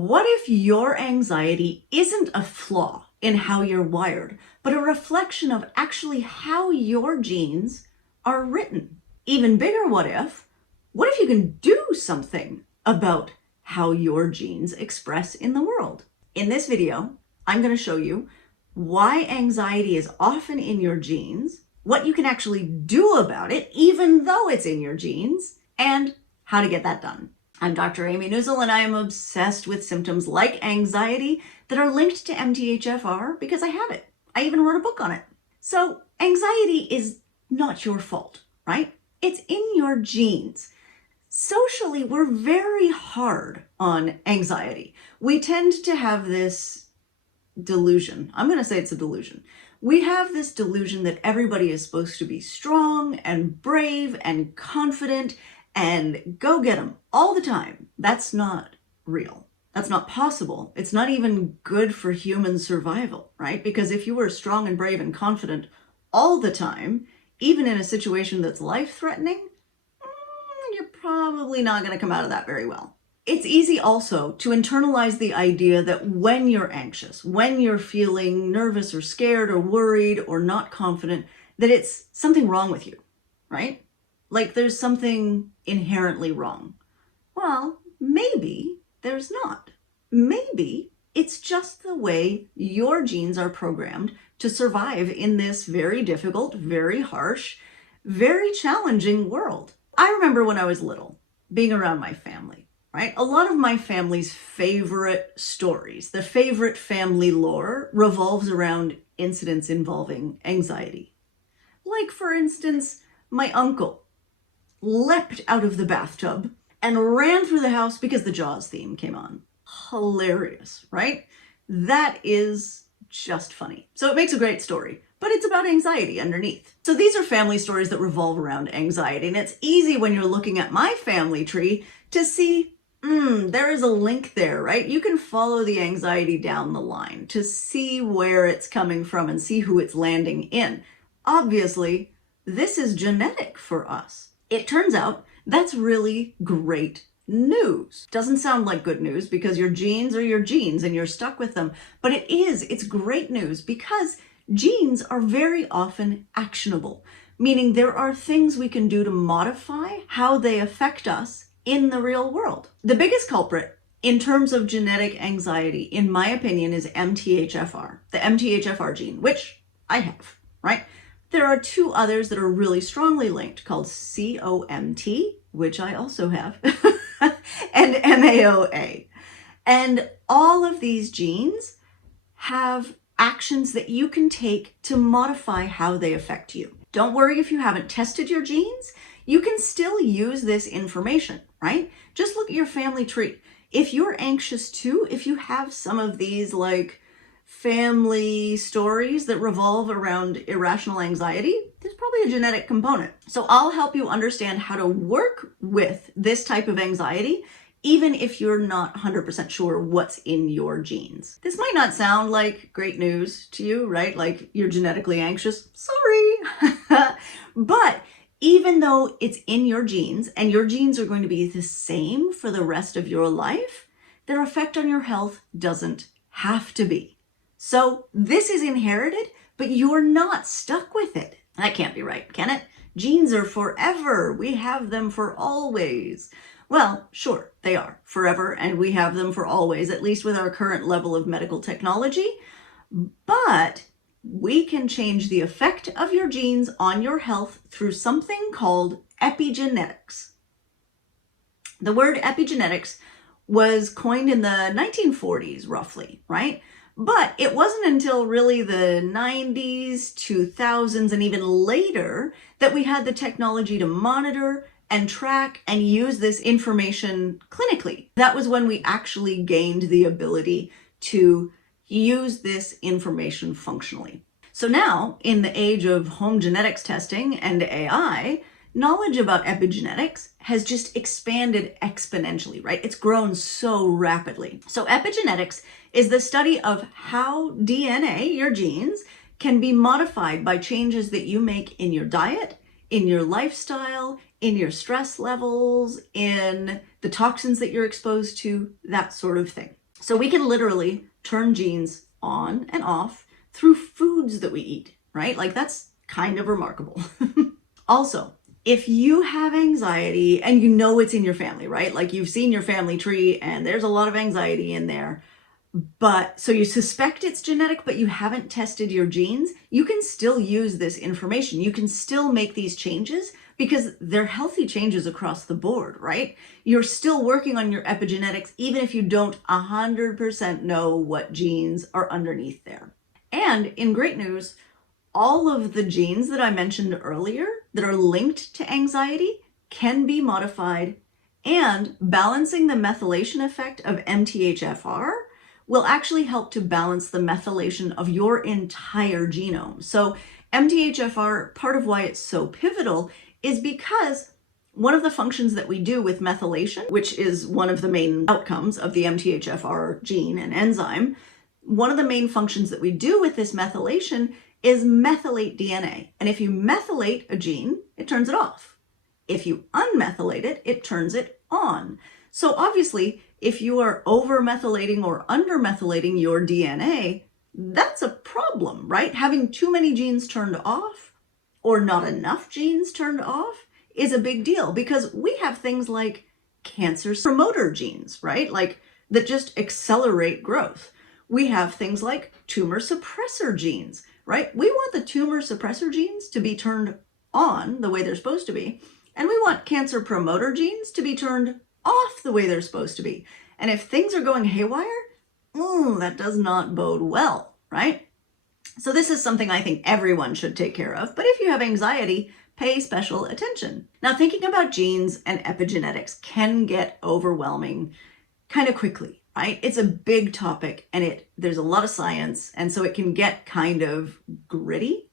What if your anxiety isn't a flaw in how you're wired, but a reflection of actually how your genes are written? Even bigger what if you can do something about how your genes express in the world? In this video, I'm going to show you why anxiety is often in your genes, what you can actually do about it, even though it's in your genes, and how to get that done. I'm Dr. Amy Newsel, and I am obsessed with symptoms like anxiety that are linked to MTHFR because I have it. I even wrote a book on it. So anxiety is not your fault, right? It's in your genes. Socially, we're very hard on anxiety. We tend to have this delusion. I'm going to say it's a delusion. We have this delusion that everybody is supposed to be strong and brave and confident and go get them all the time. That's not real. That's not possible. It's not even good for human survival, right? Because if you were strong and brave and confident all the time, even in a situation that's life-threatening, you're probably not going to come out of that very well. It's easy also to internalize the idea that when you're anxious, when you're feeling nervous or scared or worried or not confident, that it's something wrong with you, right? Like there's something inherently wrong. Well, maybe there's not. Maybe it's just the way your genes are programmed to survive in this very difficult, very harsh, very challenging world. I remember when I was little, being around my family, right? A lot of my family's favorite stories, the favorite family lore, revolves around incidents involving anxiety. Like, for instance, my uncle leapt out of the bathtub and ran through the house because the Jaws theme came on. Hilarious, right? That is just funny. So it makes a great story, but it's about anxiety underneath. So these are family stories that revolve around anxiety, and it's easy when you're looking at my family tree to see, there is a link there, right? You can follow the anxiety down the line to see where it's coming from and see who it's landing in. Obviously, this is genetic for us. It turns out that's really great news. Doesn't sound like good news because your genes are your genes and you're stuck with them, but it's great news because genes are very often actionable, meaning there are things we can do to modify how they affect us in the real world. The biggest culprit in terms of genetic anxiety, in my opinion, is MTHFR, the MTHFR gene, which I have, right? There are two others that are really strongly linked called COMT, which I also have, and MAOA. And all of these genes have actions that you can take to modify how they affect you. Don't worry if you haven't tested your genes. You can still use this information, right? Just look at your family tree. If you're anxious too, if you have some of these like family stories that revolve around irrational anxiety, there's probably a genetic component. So I'll help you understand how to work with this type of anxiety, even if you're not 100% sure what's in your genes. This might not sound like great news to you, right? Like you're genetically anxious, sorry. But even though it's in your genes and your genes are going to be the same for the rest of your life, their effect on your health doesn't have to be. So this is inherited, but you're not stuck with it. That can't be right, can it? Genes are forever. We have them for always. Well, sure, they are forever, and we have them for always, at least with our current level of medical technology. But we can change the effect of your genes on your health through something called epigenetics. The word epigenetics was coined in the 1940s, roughly, right? But it wasn't until really the 90s, 2000s, and even later that we had the technology to monitor and track and use this information clinically. That was when we actually gained the ability to use this information functionally. So now, in the age of home genetics testing and AI, knowledge about epigenetics has just expanded exponentially, right? It's grown so rapidly. So epigenetics is the study of how DNA, your genes, can be modified by changes that you make in your diet, in your lifestyle, in your stress levels, in the toxins that you're exposed to, that sort of thing. So we can literally turn genes on and off through foods that we eat, right? Like that's kind of remarkable. Also, if you have anxiety and you know it's in your family, right? Like you've seen your family tree and there's a lot of anxiety in there, but so you suspect it's genetic, but you haven't tested your genes, you can still use this information. You can still make these changes because they're healthy changes across the board, right? You're still working on your epigenetics, even if you don't 100% know what genes are underneath there. And in great news, all of the genes that I mentioned earlier that are linked to anxiety can be modified, and balancing the methylation effect of MTHFR will actually help to balance the methylation of your entire genome. So MTHFR, part of why it's so pivotal is because one of the functions that we do with methylation, which is one of the main outcomes of the MTHFR gene and enzyme, one of the main functions that we do with this methylation is methylate DNA. And if you methylate a gene, it turns it off. If you unmethylate it, it turns it on. So obviously, if you are over-methylating or under-methylating your DNA, that's a problem, right? Having too many genes turned off or not enough genes turned off is a big deal because we have things like cancer promoter genes, right? Like that just accelerate growth. We have things like tumor suppressor genes, right? We want the tumor suppressor genes to be turned on the way they're supposed to be, and we want cancer promoter genes to be turned off the way they're supposed to be. And if things are going haywire, that does not bode well, right? So this is something I think everyone should take care of, but if you have anxiety, pay special attention. Now, thinking about genes and epigenetics can get overwhelming kind of quickly, right? It's a big topic and there's a lot of science, and so it can get kind of gritty.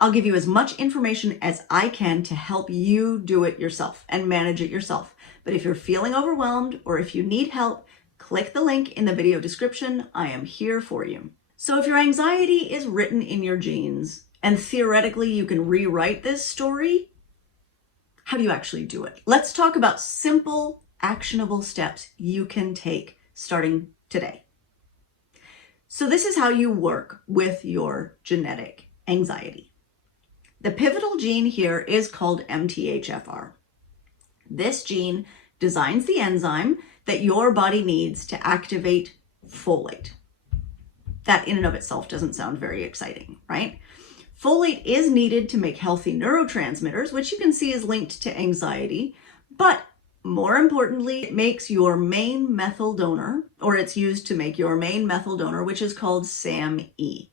I'll give you as much information as I can to help you do it yourself and manage it yourself. But if you're feeling overwhelmed or if you need help, click the link in the video description. I am here for you. So if your anxiety is written in your genes and theoretically you can rewrite this story, how do you actually do it? Let's talk about simple, actionable steps you can take starting today. So this is how you work with your genetic anxiety. The pivotal gene here is called MTHFR. This gene designs the enzyme that your body needs to activate folate. That in and of itself doesn't sound very exciting, right? Folate is needed to make healthy neurotransmitters, which you can see is linked to anxiety, but more importantly, it makes your main methyl donor, or it's used to make your main methyl donor, which is called SAMe.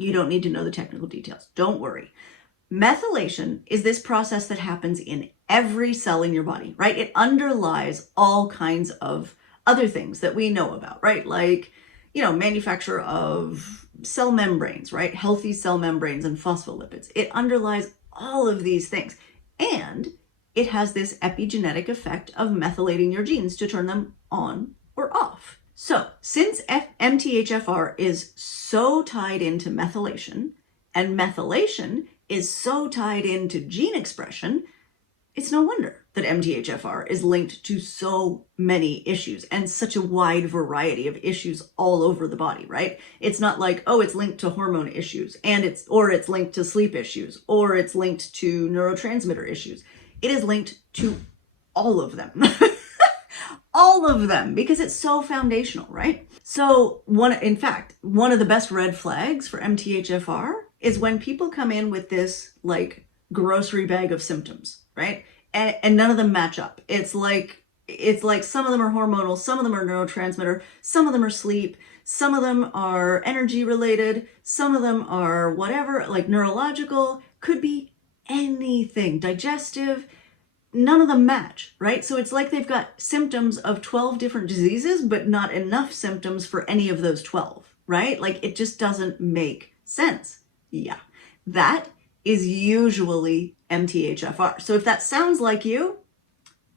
You don't need to know the technical details. Don't worry. Methylation is this process that happens in every cell in your body, right? It underlies all kinds of other things that we know about, right? Like, manufacture of cell membranes, right? Healthy cell membranes and phospholipids. It underlies all of these things. And it has this epigenetic effect of methylating your genes to turn them on or off. So since MTHFR is so tied into methylation, and methylation is so tied into gene expression, it's no wonder that MTHFR is linked to so many issues and such a wide variety of issues all over the body, right? It's not like, it's linked to hormone issues or it's linked to sleep issues, or it's linked to neurotransmitter issues. It is linked to all of them. All of them, because it's so foundational, right? So one of the best red flags for MTHFR is when people come in with this like grocery bag of symptoms, right? And none of them match up. It's like some of them are hormonal, some of them are neurotransmitter, some of them are sleep, some of them are energy related, some of them are whatever, like neurological, could be anything, digestive. None of them match, right? So it's like they've got symptoms of 12 different diseases, but not enough symptoms for any of those 12, right? Like it just doesn't make sense. Yeah, that is usually MTHFR. So if that sounds like you,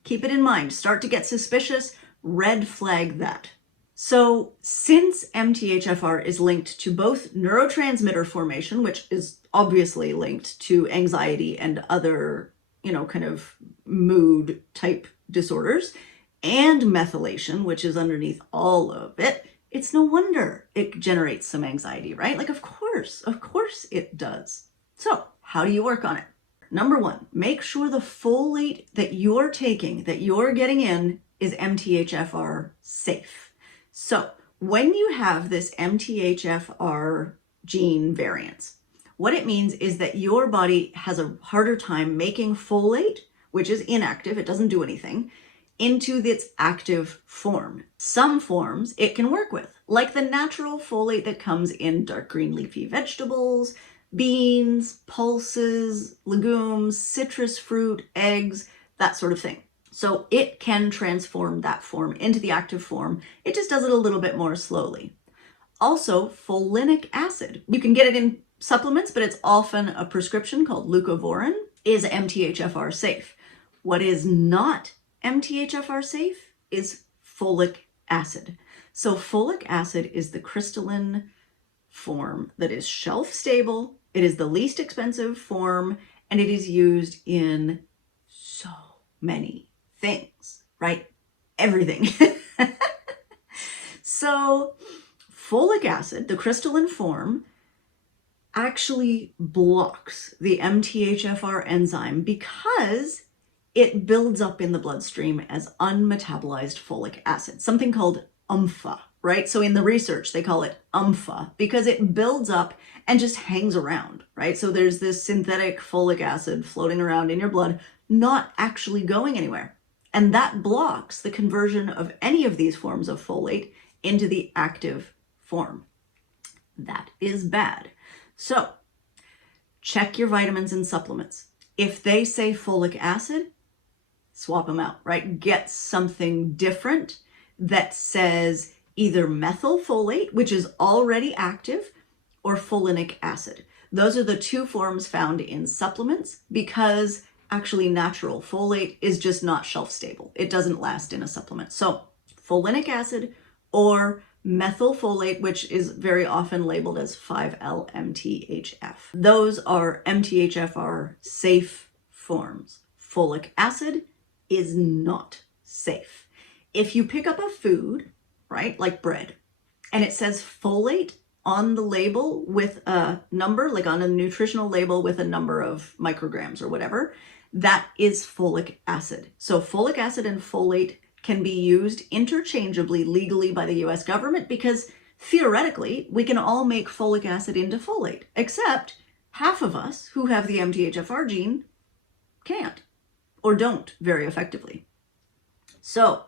keep it in mind. Start to get suspicious, red flag that. So since MTHFR is linked to both neurotransmitter formation, which is obviously linked to anxiety and other kind of mood type disorders, and methylation, which is underneath all of it, it's no wonder it generates some anxiety, right? Like, of course it does. So how do you work on it? Number one, make sure the folate that you're taking, that you're getting in, is MTHFR safe. So when you have this MTHFR gene variance, what it means is that your body has a harder time making folate, which is inactive, it doesn't do anything, into its active form. Some forms it can work with, like the natural folate that comes in dark green leafy vegetables, beans, pulses, legumes, citrus fruit, eggs, that sort of thing. So it can transform that form into the active form. It just does it a little bit more slowly. Also, folinic acid. You can get it in supplements, but it's often a prescription called leucovorin, is MTHFR safe. What is not MTHFR safe is folic acid. So folic acid is the crystalline form that is shelf stable. It is the least expensive form, and it is used in so many things, right? Everything. So folic acid, the crystalline form, actually blocks the MTHFR enzyme because it builds up in the bloodstream as unmetabolized folic acid, something called umpha, right? So in the research, they call it umpha because it builds up and just hangs around, right? So there's this synthetic folic acid floating around in your blood, not actually going anywhere. And that blocks the conversion of any of these forms of folate into the active form. That is bad. So check your vitamins and supplements. If they say folic acid, swap them out, right? Get something different that says either methylfolate, which is already active, or folinic acid. Those are the two forms found in supplements because actually natural folate is just not shelf stable. It doesn't last in a supplement. So folinic acid or methylfolate, which is very often labeled as 5-LMTHF. Those are MTHFR safe forms. Folic acid is not safe. If you pick up a food, right, like bread, and it says folate on the label with a number, like on a nutritional label with a number of micrograms or whatever, that is folic acid. So folic acid and folate can be used interchangeably legally by the US government because theoretically we can all make folic acid into folate, except half of us who have the MTHFR gene can't or don't very effectively. So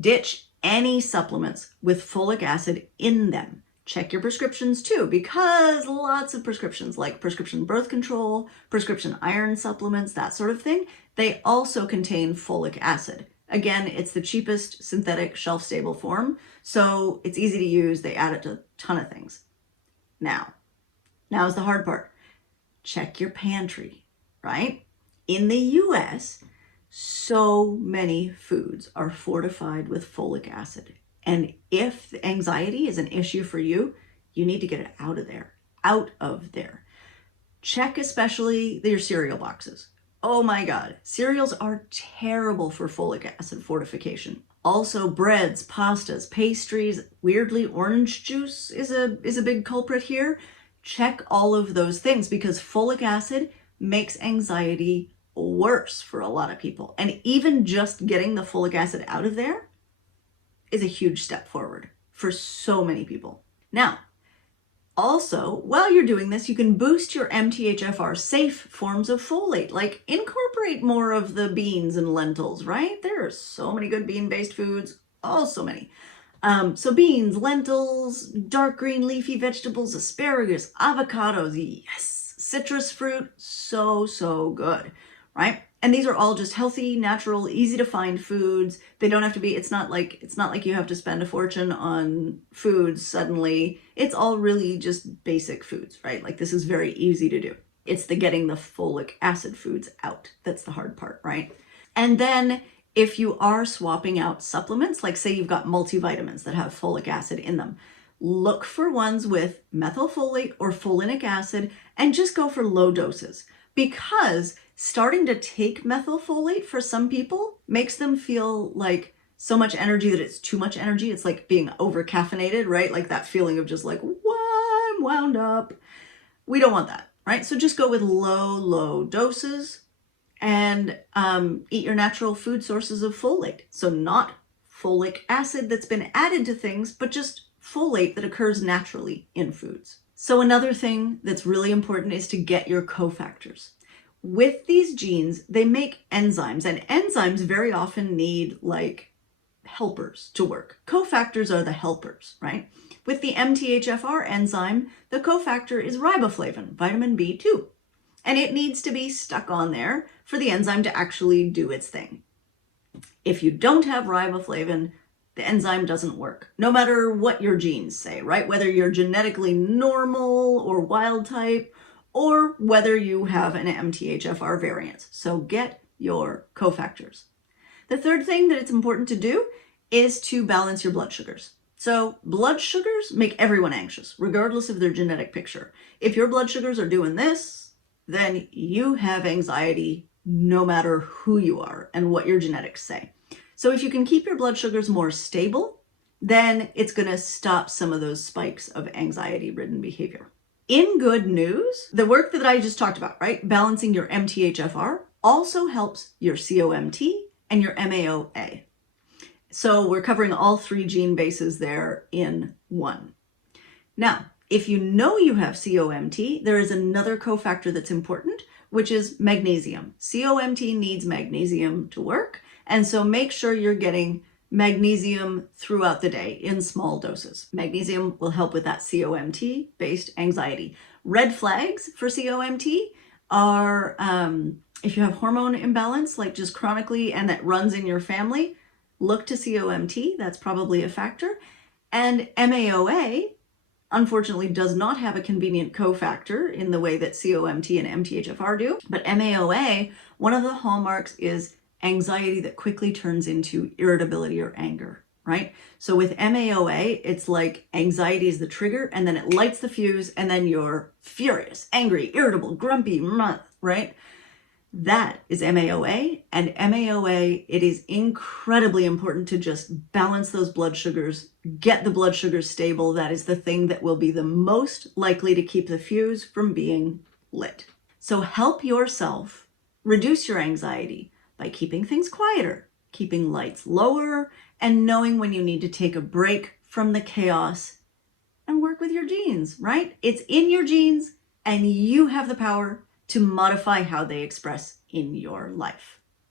ditch any supplements with folic acid in them. Check your prescriptions too, because lots of prescriptions like prescription birth control, prescription iron supplements, that sort of thing, they also contain folic acid. Again, it's the cheapest synthetic shelf-stable form, so it's easy to use. They add it to a ton of things. Now is the hard part. Check your pantry, right? In the US, so many foods are fortified with folic acid. And if anxiety is an issue for you, you need to get it out of there. Check especially your cereal boxes. Oh my God, cereals are terrible for folic acid fortification. Also breads, pastas, pastries, weirdly orange juice is a big culprit here. Check all of those things because folic acid makes anxiety worse for a lot of people. And even just getting the folic acid out of there is a huge step forward for so many people. Now, also, while you're doing this, you can boost your MTHFR safe forms of folate, like incorporate more of the beans and lentils, right? There are so many good bean-based foods, oh, so many. So beans, lentils, dark green leafy vegetables, asparagus, avocados, yes, citrus fruit, so good, right? And these are all just healthy, natural, easy to find foods. They don't have to be, it's not like you have to spend a fortune on foods suddenly. It's all really just basic foods, right? Like this is very easy to do. It's the getting the folic acid foods out that's the hard part, right? And then if you are swapping out supplements, like say you've got multivitamins that have folic acid in them, look for ones with methylfolate or folinic acid and just go for low doses, because starting to take methylfolate for some people makes them feel like so much energy that it's too much energy. It's like being over caffeinated, right? Like that feeling of just like, what? I'm wound up. We don't want that, right? So just go with low doses and eat your natural food sources of folate. So not folic acid that's been added to things, but just folate that occurs naturally in foods. So another thing that's really important is to get your cofactors. With these genes, they make enzymes, and enzymes very often need like helpers to work. Cofactors are the helpers, right? With the MTHFR enzyme, the cofactor is riboflavin, vitamin B2, and it needs to be stuck on there for the enzyme to actually do its thing. If you don't have riboflavin, the enzyme doesn't work, no matter what your genes say, right? Whether you're genetically normal or wild type, or whether you have an MTHFR variant. So get your cofactors. The third thing that it's important to do is to balance your blood sugars. So blood sugars make everyone anxious, regardless of their genetic picture. If your blood sugars are doing this, then you have anxiety no matter who you are and what your genetics say. So if you can keep your blood sugars more stable, then it's going to stop some of those spikes of anxiety-ridden behavior. In good news, the work that I just talked about, right? Balancing your MTHFR also helps your COMT and your MAOA. So we're covering all three gene bases there in one. Now, if you know you have COMT, there is another cofactor that's important, which is magnesium. COMT needs magnesium to work, and so make sure you're getting magnesium throughout the day in small doses. Magnesium will help with that COMT-based anxiety. Red flags for COMT are if you have hormone imbalance, like just chronically, and that runs in your family, look to COMT. That's probably a factor. And MAOA, unfortunately, does not have a convenient cofactor in the way that COMT and MTHFR do. But MAOA, one of the hallmarks is anxiety that quickly turns into irritability or anger, right? So with MAOA, it's like anxiety is the trigger, and then it lights the fuse, and then you're furious, angry, irritable, grumpy, right? That is MAOA, and MAOA, it is incredibly important to just balance those blood sugars, get the blood sugars stable. That is the thing that will be the most likely to keep the fuse from being lit. So help yourself reduce your anxiety by keeping things quieter, keeping lights lower, and knowing when you need to take a break from the chaos and work with your genes, right? It's in your genes, and you have the power to modify how they express in your life.